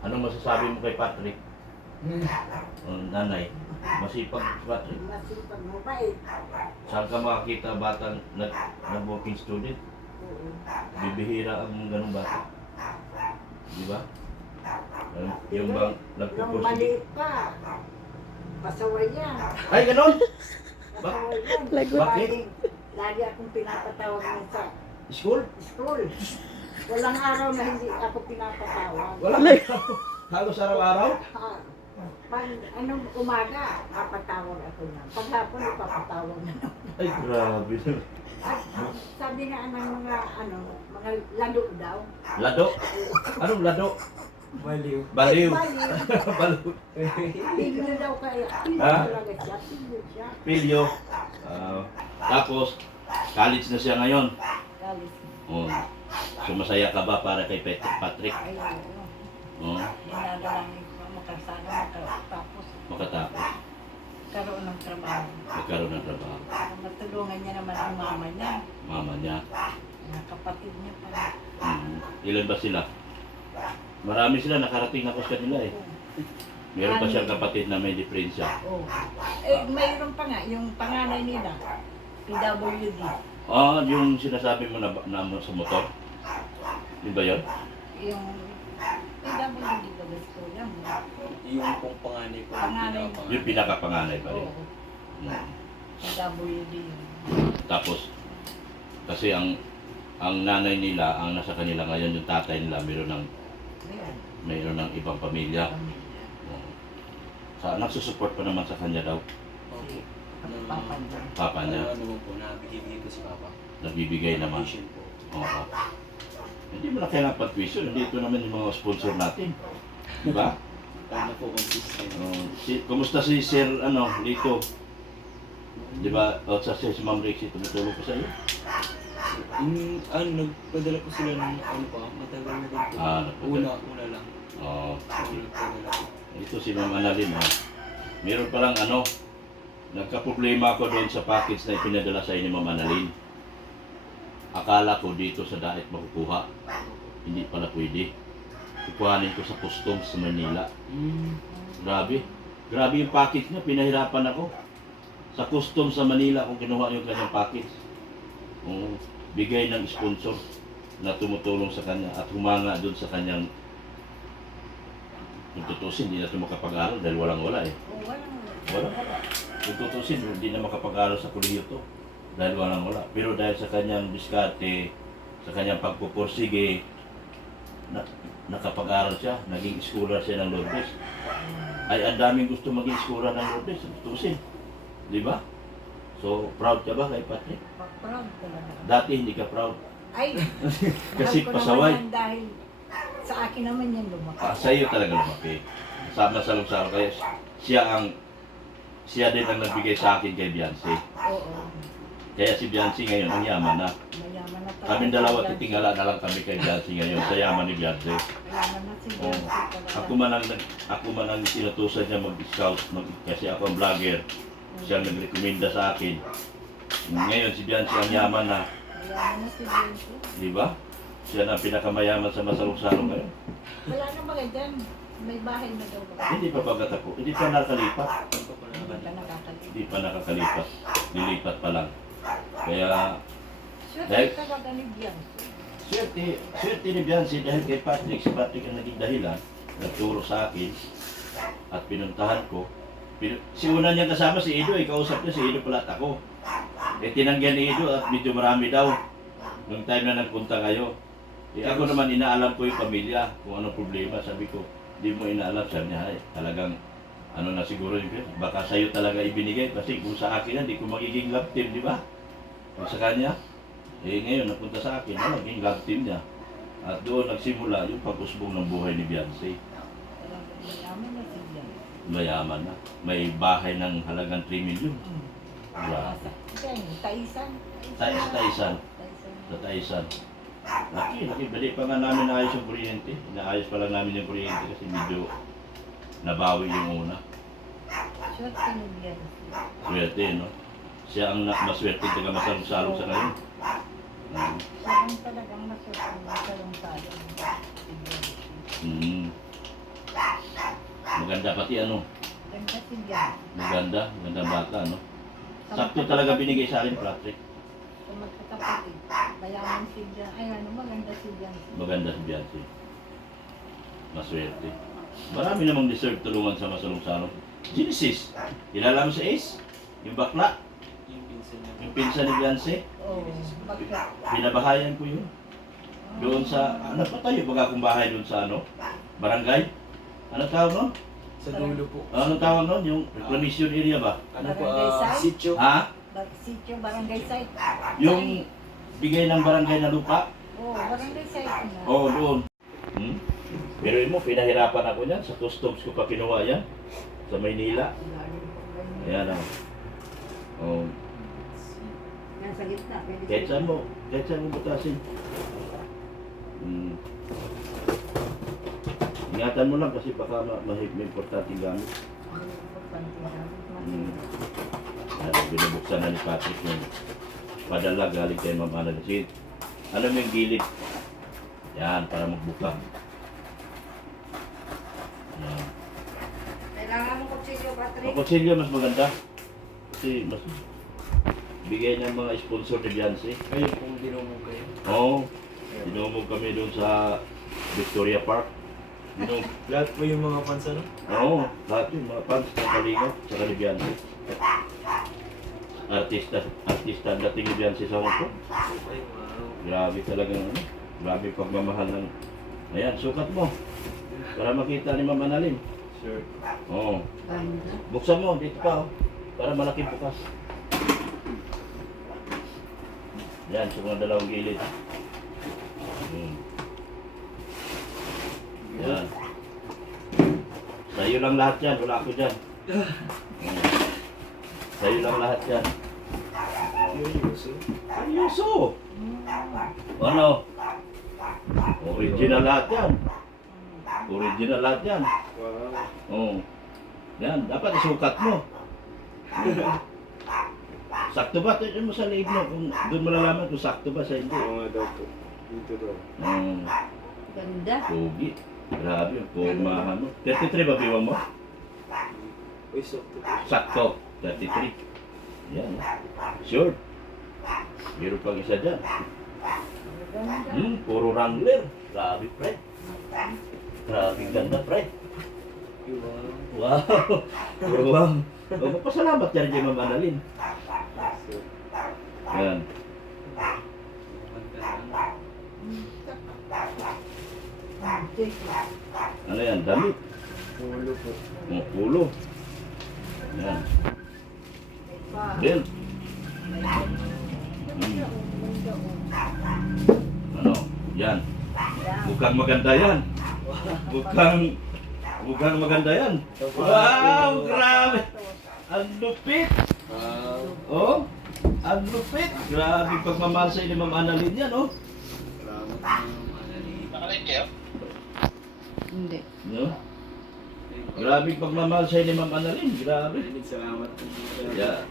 Anong masasabi mo kay Patrick? Nanay, masipag si Patrick. Masipag mo ba eh? Saan ka makakita batang nag-working student? Oo. Bibihira ang ganung bata. Di ba? Yung Pero, bang nung nagpupursige? maliit pa, pasaway yan. Ay, ganon! Pasaway yan. Lagot. Bakit? Lagi akong pinapatawag niya sa School? school. Walang araw na hindi ako pinapatawag. Wala. Halos araw-araw? Ha, pag anong umaga, papatawag ako na. Paghapon, ipapatawag na naman. Ay, grabe. At sabi nga ng mga mga lado daw. Lado? Anong lado? Baliw. Baliw. Baliw. Baliw. Pilyo daw kaya. Pilyo Ha? talaga siya. Pilyo siya. Pilyo. Tapos, college na siya ngayon. Galis. Oh. So, masaya ka ba para kay Patrick? Ay, oo. Oh. Dinadalangin ko makasana makatapos. Makatapos. Karoon ng trabaho. Magkaroon ng trabaho. Matulungan niya naman ang mama niya. Mama niya. Ang kapatid niya pa. Ilan ba sila? Marami sila, nakarating ako sa kanila eh. Meron pa siyang kapatid na may diferensya. Oh. Eh, mayroon pa nga, yung panganay nila, PWD. Ah, yung sinasabi mo na sa motor? Yun ba yun? Yung PWD ba ba school yan? Yung pong panganay ko. Panganay. Yung pinakapanganay pa rin. Oo, Hmm. PWD yun. Tapos, kasi ang nanay nila, ang nasa kanila ngayon, yung tatay nila, Ayun, mayroon ng ibang pamilya. pamilya. Nagsusupport pa naman sa kanya daw, Opo. Ang papa niya. papa niya. Ano naman po, nabigay ko si Papa. Nagbibigay naman. Tuition po. Oo. Hindi mo na kailangan pag-tuition. Nandito naman yung mga sponsor natin. Di ba? Paano po consistent? Kumusta si Sir, dito? Di ba, si Ma'am Rixie, tumutulong ko sa iyo? Nagpadala po sila ng matagal na din po. Nagpadala. Una lang. Oo. Nagpadala po. Ito si Ma'am Annalyn, ha? Meron palang nagka-problema ako doon sa package na ipinadala sa ni Ma'am Annalyn. Akala ko dito sa Daet makukuha. Hindi pala pwede. Kukuhanin ko sa customs sa Manila. Grabe. Grabe yung package niya. Pinahirapan ako. Sa customs sa Manila kung kinuha yung kanyang package. Bigay ng sponsor na tumutulong sa kanya at humanga doon sa kanyang kung tutusin, hindi na ito makapag-aral dahil walang-wala eh. Oh, Wala. Kung tutusin, hindi na makapag-aral sa kolehiyo to dahil walang-wala. Pero dahil sa kanyang diskarte, sa kanyang pagpupursige, nakapag-aral siya, naging scholar siya ng Lourdes. Ay, ang daming gusto maging scholar ng Lourdes, tutusin. Di ba? So, proud ka ba kay Patrick? Proud talaga. Dati hindi ka proud. Ay, Kasi mahal ko pasaway. naman yan dahil sa akin naman yan lumaki. Sa iyo talaga lumaki. Sama sa lugsaro. Kaya siya din ang nagbigay sa akin kay Beyonce. Oo. Kaya si Beyonce ngayon, ang yaman na. Mayaman na talaga. Kaming dalawa, titingala na lang kami kay Beyonce ngayon sa yaman ni Beyonce. Mayaman na si Oh. Beyonce talaga. Ako man ang sinutusan niya mag-scout kasi ako ang vlogger. Siya ang nagrekomenda sa akin. Ngayon si Beyonce ang yaman na. Mayaman na si Beyonce. Di ba? Siya na ang pinakamayaman sa masalong-salong ngayon. Wala na mga dyan. May bahay na daw ba? Hindi pa pagkat ako. Hindi pa nakalipat. Hindi pa nakakalimutan. Hindi pa nakakalipat. Lilipat pa lang. Kaya Sure, Dahil- talaga ni Beyonce. swerte ni Beyonce dahil kay Patrick. Si Patrick ang naging dahilan. Nagturo sa akin. At pinuntahan ko. Si una niyang kasama si Ido. Kausap niya si Ido pala at ako. Tinanggihan ni Ido at medyo marami daw. Nung time na nagpunta kayo. Ako naman inaalam ko yung pamilya. Kung anong problema. Sabi ko, di mo inaalam. Sabi niya, ay, talagang na siguro yung baka sa'yo talaga ibinigay. Kasi kung sa akin, hindi ko magiging love team, di ba? Kung sa kanya, ngayon napunta sa akin, naging love team niya. At doon nagsimula yung pag-usbong ng buhay ni Beyonce. Talagang mayaman na si Beyonce. Mayaman na. May bahay ng halagang 3 million. Grabe. Yan, Taisan. Sa Taisan. Sa Taisan. Laki. Bali pa nga namin naayos yung kuryente. Inaayos pa lang namin yung kuryente kasi medyo nabawi yung una. Sure, ni Beyonce. Swerte, no? Siya ang maswerte taga masalong-salong sa ngayon. Siya ang talagang masulong salong si Beyonce. Maganda pati ano. Ganda siya. Maganda. Maganda bata, no? Sakto talaga binigay sa akin, Patrick. Sa magkakapatid. Mayaman siya. Ay, ano, maganda siya. Maganda si Beyonce. Maswerte. Marami namang deserve tulungan sa masalong-salong. Genesis. Kilala mo si Ace? Yung bakla? Yung pinsan niya. Yung pinsan ni Beyonce? Oo. Bakit? Binabahayan ko yun. Doon sa, ano pa tayo? Baga kong bahay doon sa ano? Barangay? Ano tawag nun? Sa dulo po. Anong tawag nun? Yung reclamation area ba? Ano po, Barangay site? sityo. Ha? Sityo, barangay site. Yung bigay ng barangay na lupa? Oo, barangay site na. Oo, doon. Pero mo, pinahirapan ako niyan. Sa customs ko pa kinuha yan. Sa Maynila. Ayan ako. Oh. Nasa gitna. Kahit saan mo butasin. Ingatan mo lang kasi baka may importanteng gamit. Ano, binubuksan na ni Patrick yung padala galing kay Ma'am Ana. Kasi alam mo yung gilid. Yan, para magbuka. Yan. Kailangan mo kutsilyo, Patrick. Ang kutsilyo mas maganda. Kasi mas bigay ng mga sponsor ni Beyonce. Ayun kung dinumog kayo. Oo. Dinumog kami doon sa Victoria Park. Lahat po yung mga fans ano? Oo, lahat yung mga fans ng Kalinga sa ni Beyonce. Artista ang dating ni Beyonce sa Hong Kong. Ay, wow. Grabe talaga ano. Grabe pagmamahal ng... Ayan, sukat mo. Para makita ni Mama Nalim. Sure. Oo. Buksan mo, dito pa oh. Para malaki bukas. Yan, sa mga dalawang gilid. Yan. Sa'yo lang lahat yan, wala ako dyan. Sa'yo lang lahat yan. Yun yung uso. Seryoso! Ano? Original lahat yan. Original lahat yan. Wow. Oo. Yan, dapat isukat mo. Sakto ba? Tignan mo sa liig mo. Kung doon mo lalaman kung sakto ba sa hindi. Oo nga daw po. Dito daw. Ganda. Pogi. Grabe yung pormahan mo. 33 ba biwang mo? Uy, sakto po. Sakto. 33. Yan. Sure. Meron pang isa dyan. Ganda. Puro Wrangler. Grabe, Fred. Grabe ganda, Fred. Wow. Wow. Puro wow. O, magpasalamat yan kay Ma'am Annalyn. Yan. Ano yan? Damit. Pulo po. Pulo. Yan. Belt. Ano? Yan. Mukhang maganda yan. Mukhang maganda yan. Wow! Grabe! Ang lupit! Wow. Oh? Ang lupit! Grabe pagmamahal sa ni Ma'am Annalyn yan, oh. Salamat Ma'am Annalyn. Nakalit kayo? Hindi. No? Grabe pagmamahal sa ni Ma'am Annalyn. Grabe. Annalyn, salamat po. Yeah,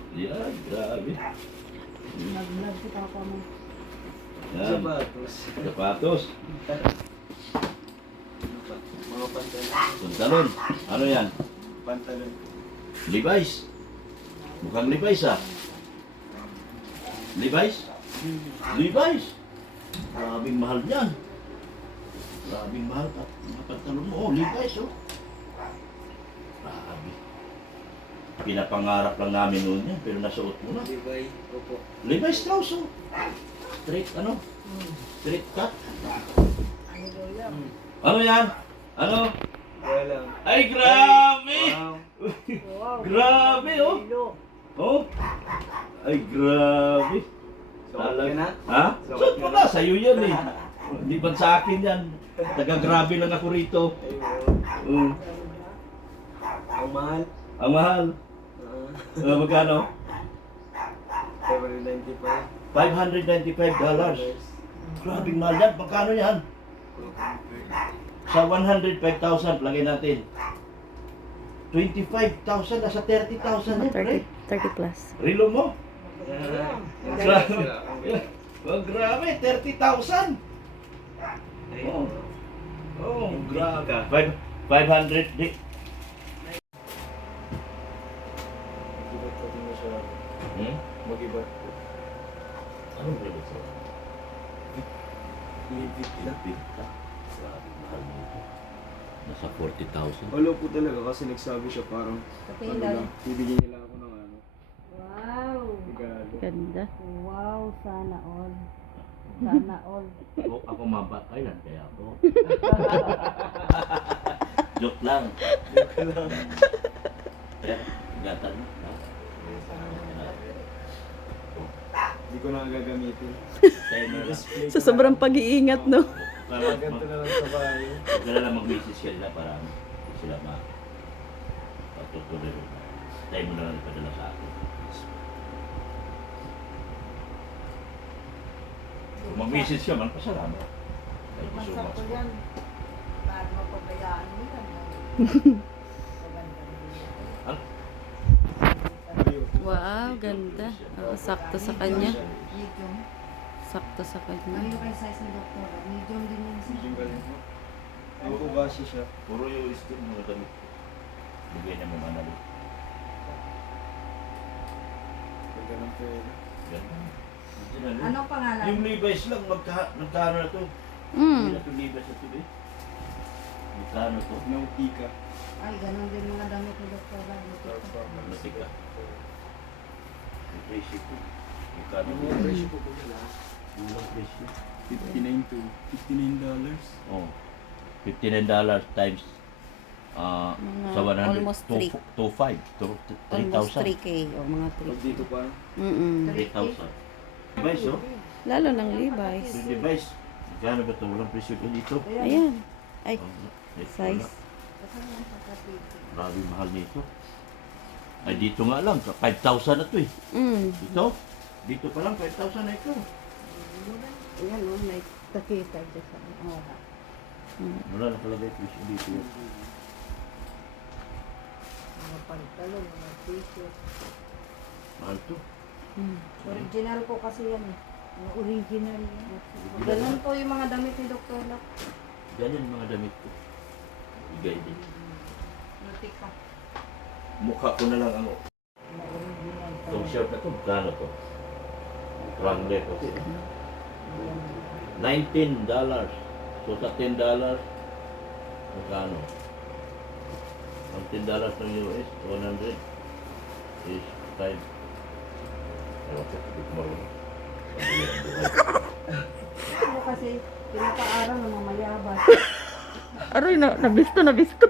grabe. Nag-vlog si Papa mo. Yan. Sapatos. Sapatos. Ano pa? Mga pantalon. Pantalon. Ano yan? Pantalon. Levi's. Mukhang Levi's ah. Levi's? Levi's. Grabing mahal yan. Grabing mahal ka. Mga pantalon mo. Oh, Levi's oh. Grabe. Pinapangarap lang namin noon yan, pero nasuot mo na. Levi. Opo. Levi's Strauss oh. Straight ano? Straight cut. Ano yan? Ano? Wala. Ay, grabe! Wow. Wow. Grabe, oh. Oh? Ay, grabe. Suot ka na? Ha? Suot Suot mo ka na, sa'yo yan eh. Hindi ba sa akin yan? Taga-grabe lang ako rito. Ay, wow. Ang mahal. Ang mahal. Magkano? 795. $595. Grabe mahal yan. Magkano yan? Sa 105,000, lagay natin. 25,000, nasa 30,000 yan, pre. 30 plus. Rilo mo? Grabe. Grabe. Oh, grabe, 30,000. Oh. Oh, grabe. 500 di. Hmm? Mag-iba. Anong relo ko? Lipit na. Pinta. Grabe, mahal mo ito. Nasa 40,000. Wala po talaga kasi nagsabi siya parang ano lang, bibigyan nila ako ng ano, Wow. regalo. Ganda. Wow, sana all. Sana all. Ako maba, kailan kaya ako? Joke lang. Kaya, ingatan mo. ha? Hindi ko na gagamitin. Tayo na lang. Display Sa ko sobrang na. pag-iingat, no? Para Ganito na lang sa bahay. Huwag ka na lang mag-message ka nila para hindi sila patutuloy rin. Tayo mo na lang ipadala sa akin. Kung mag-message ka man, pasalamat. Thank you so Masarap much. ko yan. Paano mapabayaan mo yan? Maganda din yan. Wow, ganda. Sakto sa kanya. Medium. Sakto sa Ano kanya. yung kay size ni Doktor? Medium din yung Yung galing mo. Ako ko base siya. Puro yung still mga damit. Bigay niya mo manalo. Pagka ng pera. Ganun. Ano? Anong pangalan? Yung Levi's lang, magkano na to? Mm. Hindi na to Levi's na to eh. Magkano to? Nautica. Ay, ganun din mga damit ni Doktor. Matik ka. Yung presyo ko. Magkano Yung to? mga presyo po po sila. Yung presyo. $59 to $59. Oh. $59 times Mga sa 100, almost 3. 2,500, Almost 3,000. 3K o mga Pag dito pa, 3. Mm-mm. 3,000. Levi's oh. Lalo ng Levi's. Yung Levi's. Magkano ba ito? Walang presyo ko dito. Ayan. Ay, Oh, size. Grabe mahal nito. Ay dito nga lang, 5,000 na to eh. Mm. Ito? Dito pa lang, 5,000 na ito. Ayan o, may takita dyan sa oha. Wala nakalagay presyo dito. Mga pantalon, mga t-shirt. Mahal to. Mm. Original po kasi yan eh. Mga original yan. Original Ganun na. po yung mga damit ni Doktor Locke. Ganyan mga damit ko. Igay din. Lutik ka. Mukha ko na lang ang Mga original. itong shirt na to. Gano to? Wrangler ko. $19. So sa $10, magkano? Ang $10 ng US, 100 is 5. Ewan ko, hindi ko marunong. Ano kasi, pinapaaral ng mga mayabas. Aroy, nabisto, nabisto.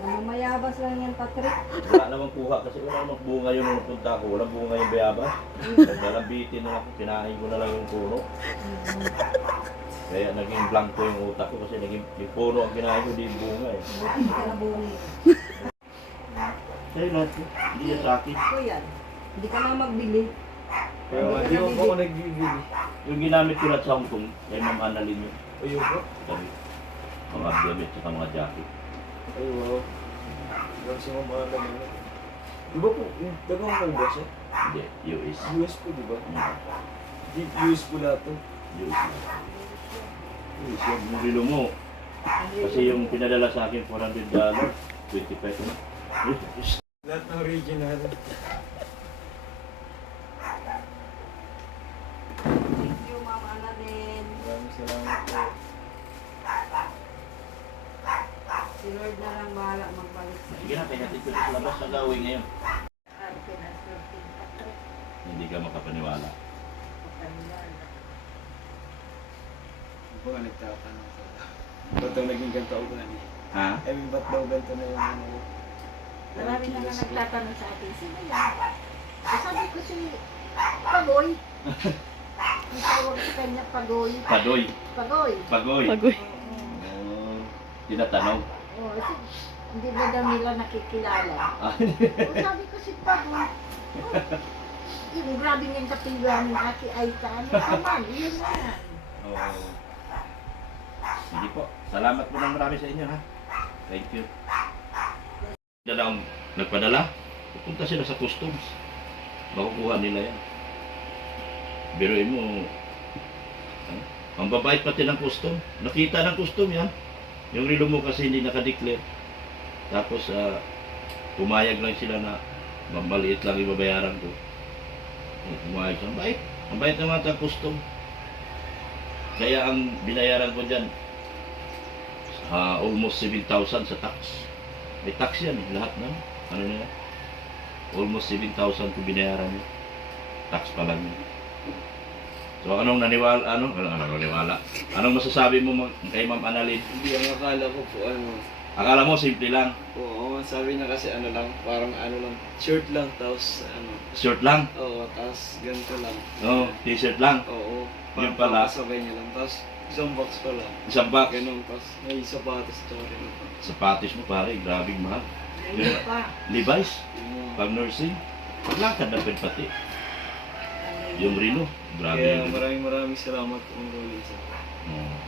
Mga mayabas lang yan, Patrick. Wala namang kuha kasi wala namang bunga yung nung punta ko. Walang bunga yung bayabas. Naglalambitin na ako, kinain ko na lang yung puno. Kaya naging blanco yung utak ko kasi naging yung puno ang kinain ko, di yung bunga eh. Buti ka na bungi. Sa'yo lahat ko, hindi yan sa akin. Ito yan. Hindi ka na magbili. pero hindi mo po ako nagbibili. Yung ginamit ko lahat sa Hong Kong, kay Ma'am Annalyn yun. Ayun po. Damit. Mga damit at mga jacket. Ay wow. Hanggang sa mga laman. Di ba po, yung tagang Hong Kong ba siya? Hindi, US. US po di ba? Di US po lahat to. US. US yung bilo mo. Kasi yung pinadala sa akin $400, 25 na. Lahat ng original. Thank you, Ma'am Annalyn. Maraming salamat po. Si Lord na lang bahala magbalik sa Sige na, kaya natin ko sa labas sa gawin ngayon. Arkin at Lordin Patrick. Hindi ka makapaniwala. Pagkaliwan. Hindi po nga nagtatanong sa ba't daw naging ganito ako na niya? Ha? I mean, ba't daw ganito na yung ano? Marami na nga nagtatanong sa akin, sino yan? Sabi ko si Pagoy. Ang tawag sa kanya, Pagoy. Padoy. Pagoy. Pagoy. Pagoy. Oh, tinatanong. Oo, kasi hindi ba daw nila nakikilala? Ah, O sabi ko si Pagoy. Oh, yung grabe niyang kapilan ng Ate Aita. Ano naman, yun na yan. oh. Sige po. Salamat po ng marami sa inyo ha. Thank you. Nagpadala, pupunta sila sa customs. Makukuha nila yan. Biruin mo, ang babait pati ng custom. Nakita ng custom yan. Yung relo mo kasi hindi nakadeclare. Tapos, pumayag lang sila na Maliit lang yung babayaran ko. Umayos. Ang bait. Ang bait naman ang custom. Kaya ang binayaran ko dyan, almost 7,000 sa tax. May tax yan, lahat na. Ano na yan? Almost 7,000 ko binayaran yun. Tax pa lang yun. So anong naniwala, anong naniwala? Anong masasabi mo kay Ma'am Annalyn? Hindi, ang akala ko po, Akala mo simple lang, oo, sabi na kasi lang, parang lang, short lang, tapos short lang, oo, tapos ganito lang. no, t-shirt lang, Oo, Yun pala. sabay niya lang, tapos isang box pa lang. isang box. Ganun, tapos may sapatos, tsaka rin pa. Sapatos mo pare, grabe mahal. Ayun pa. Levi's, Yung pag nursing, paglakad na pati. Yung Rino, grabe Kaya yung maraming salamat po ang Rollins. Oh.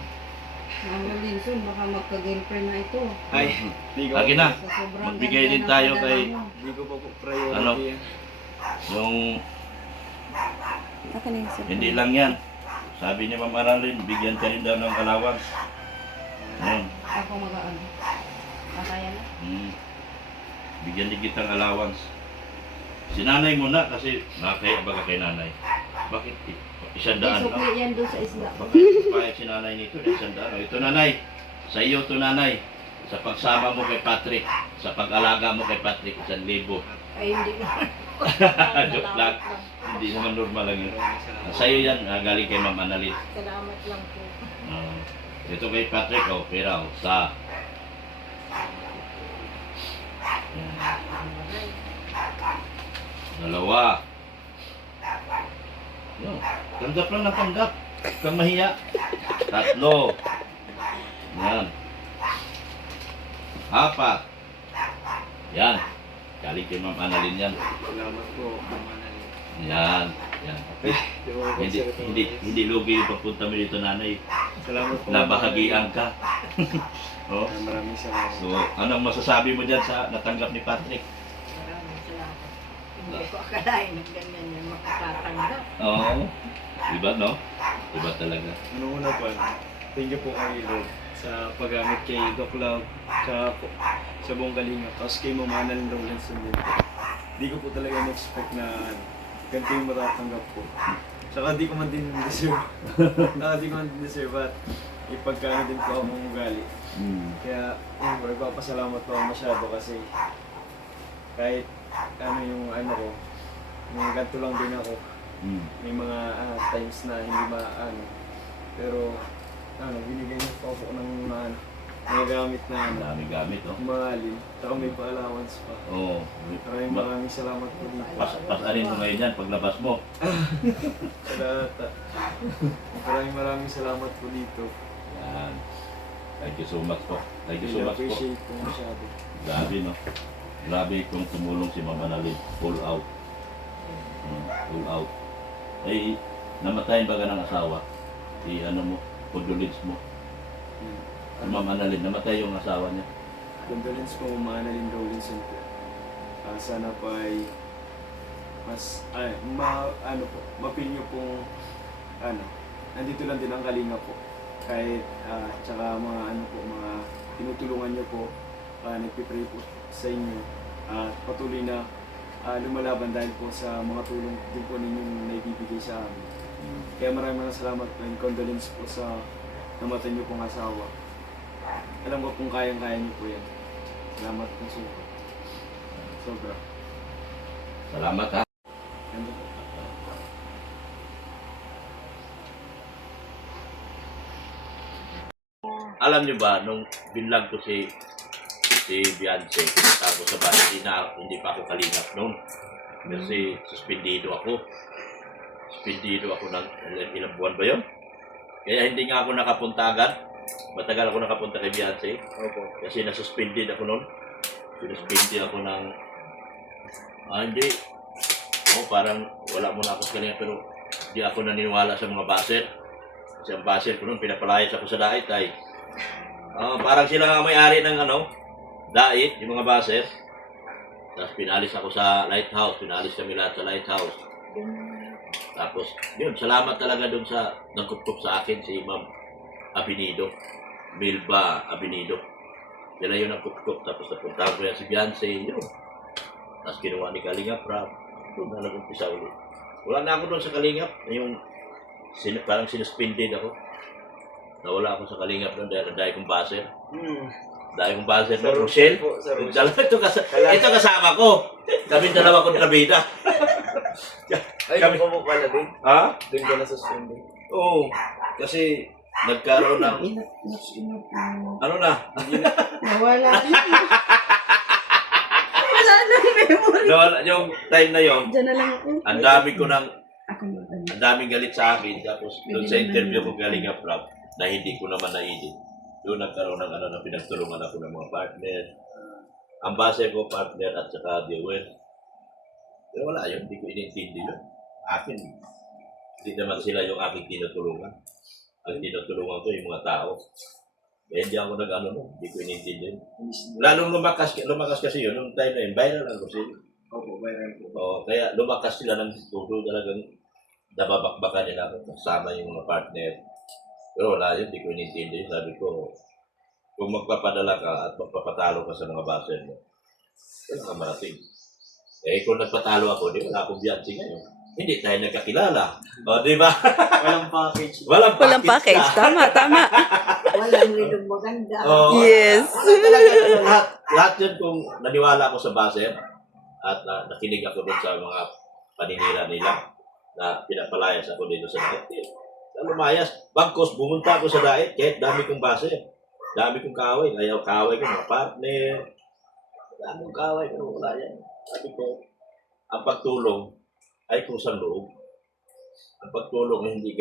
Mama Linson, baka magka-girlfriend na ito. Ay, di ko Lagi na, Sa sobrang magbigay ganda din ng tayo padala kay mo. Di ko pa po priority. Ano? yan. yung Saka na yung cellphone. hindi lang yan. Sabi ni Ma'am Annalyn, bigyan ka rin daw ng allowance. Ayun. Ako mag-ano. Kakaya na. Bigyan din kitang allowance. Si nanay muna kasi nakakaya baga kay nanay. Bakit? Isang daan lang. Isukli yan doon sa isda. Bakit payag si nanay nito? Isang daan. Ito nanay. Sa iyo to nanay. Sa pagsama mo kay Patrick. Sa pag-alaga mo kay Patrick. 1,000. Ay, hindi ko. Joke lang. Hindi naman normal lang yun. Maraming salamat. Sa iyo yan. Galing kay Ma'am Annalyn. Salamat lang po. Ito kay Patrick. Oh, pera. Oh, sa. Yan. Dalawa. Yan. Tanggap lang ng tanggap. Huwag kang mahiya. 3. Yan. 4. Yan. Galing kay Ma'am Annalyn yan. Salamat po, Ma'am Annalyn. Yan. Yan. Ay, di ko Hindi lugi yung pagpunta mo dito, nanay. Salamat po. Nabahagian ka. Oh. Maraming salamat. So, anong masasabi mo dyan sa natanggap ni Patrick? Maraming salamat. Hindi ko akalain na ganyan yan makakatanggap. Oo. Diba, no? Diba talaga? Una po, thank you po kay Lord sa paggamit kay Doc Love, sa buong kalinga, tapos kay Mama Annalyn Rollins din. Di ko po talaga na-expect na ganito yung matatanggap ko. Saka di ko man din deserve. Di ko man din deserve at ipagkano din po akong ugali. Kaya, nagpapasalamat po ako masyado kasi kahit yung ko, yung ganito lang din ako. May mga times na hindi pero binigay niyo po ako ng mga gamit na Dami gamit, no? mahalin. Saka may pa-allowance pa. Oo. Maraming salamat po dito. Pasarin mo ngayon yan paglabas mo. Sa lahat. Maraming salamat po dito. Yan. Thank you so much po. Thank you so I much po. appreciate po masyado. Grabe, no? Grabe kung tumulong si Ma'am Annalyn. Full out. Full out. Ay, namatayin ba ka ng asawa? Ano mo, condolence mo. Si Ma'am Annalyn, namatay yung asawa niya. Condolence po, Mama Annalyn Rollinson po. Sana po ay mas, mapil niyo pong, nandito lang din ang kalinga po. Kahit, tsaka mga mga tinutulungan niyo po, nagpipray po sa inyo. Patuloy na lumalaban dahil po sa mga tulong din po ninyong naibibigay sa amin. Kaya maraming salamat po and condolence po sa namatay niyo pong asawa. Alam ko kung kayang-kaya niyo po yan. Salamat po sobra. Salamat, ha? Ganda po. Alam niyo ba, nung binlag ko si Beyonce, pinunta ko sa bahay, hindi pa ako kalingap noon. Kasi suspendido ako. Suspendido ako ng ilang buwan ba yun? Kaya hindi nga ako nakapunta agad. Matagal ako nakapunta kay Beyonce. Opo. Kasi nasuspended ako noon. Sinuspended ako ng... hindi. Parang wala muna ako sa kanila pero di ako naniniwala sa mga baser. Kasi ang baser ko noon, pinapalayas ako sa dait ay. Parang sila nga may-ari ng dait, yung mga baser. Tapos pinalis ako sa lighthouse, pinalis kami lahat sa lighthouse. Tapos, yun, salamat talaga dun sa nagkukup sa akin si Ma'am Abinido. Milba Abinido. Sila yung nagkukup, tapos napunta ko yan si Beyonce, yun. Tapos kinuha ni Kalingap Rap. Doon na nag-umpisa ulit. Wala na ako doon sa Kalingap. Yung parang sinuspended ako. Nawala ako sa Kalingap doon dahil kong baser. Dahil kong baser na Rochelle. Sa Rochelle. Ito kasama ko. Kami dalawa kong trabida. Ay, Kami- doon po pala din. Ha? Doon ka na suspended. Oo. Kasi nagkaroon ng... Ano na? Nawala na. Wala nang memory. Nawala, yung time na yon, Diyan na lang ako. ang dami ko ng... Ako mag-ano. Ang daming galit sa akin. Tapos doon sa interview ko galing ang Prab, na hindi ko naman na-edit. Doon nagkaroon ng ano na pinagtulungan ako ng mga partner. Ang base ko, partner at saka viewer. Pero wala yun, hindi ko inintindi yun. Akin, hindi naman sila yung aking tinutulungan. Ang tinutulungan ko yung mga tao. Eh, hindi ako nag-ano no, hindi ko inintindi yun. Lalong lumakas kasi yun, nung time na yun, viral ang kasi. Opo, viral po. Oo, kaya lumakas sila ng todo talagang nababakbakan nila ako kasama yung mga partner. Pero wala yun, hindi ko inintindi. Sabi ko, kung magpapadala ka at magpapatalo ka sa mga baser mo, wala ka marating. Eh, kung nagpatalo ako, di wala akong biyansi ngayon. Hindi tayo nagkakilala. O, di ba? Walang package. Walang package. Tama, tama. Walang wilong maganda. Oo. Yes. Lahat yun kung naniwala ako sa baser at nakinig ako dun sa mga paninira nila na pinapalayas ako dito sa daet. Lumayas. Bagkos, bumunta ako sa daet kahit dami kong baser. Dami kong kaway. Ayaw kaway ko, mga partner. Dami kong kaway, pero wala yan. Sabi ko, ang pagtulong ay kusang loob. Ang pagtulong ay hindi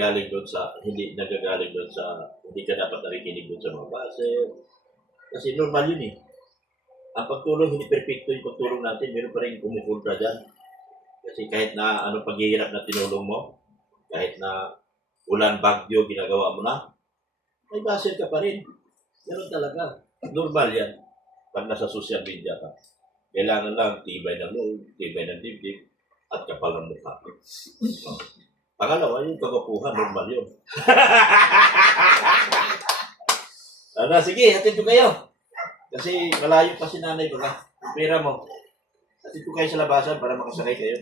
nagagaling doon sa, hindi ka dapat nakikinig doon sa mga baser. Kasi normal yun eh. Ang pagtulong, hindi perfecto yung pagtulong natin. Meron pa rin kumukontra dyan. Kasi kahit na anong paghihirap na tinulong mo, kahit na ulan, bagyo, ginagawa mo na, may baser ka pa rin. Ganun talaga. Normal yan. Pag nasa social media ka. Kailangan lang tibay ng loob, tibay ng dibdib, at kapal ng mukha. Pangalawa, yung kagapuhan, normal yun. Sige, hatid ko kayo. Kasi malayo pa si nanay ko na. Pera mo. Hatid ko kayo sa labasan para makasakay kayo.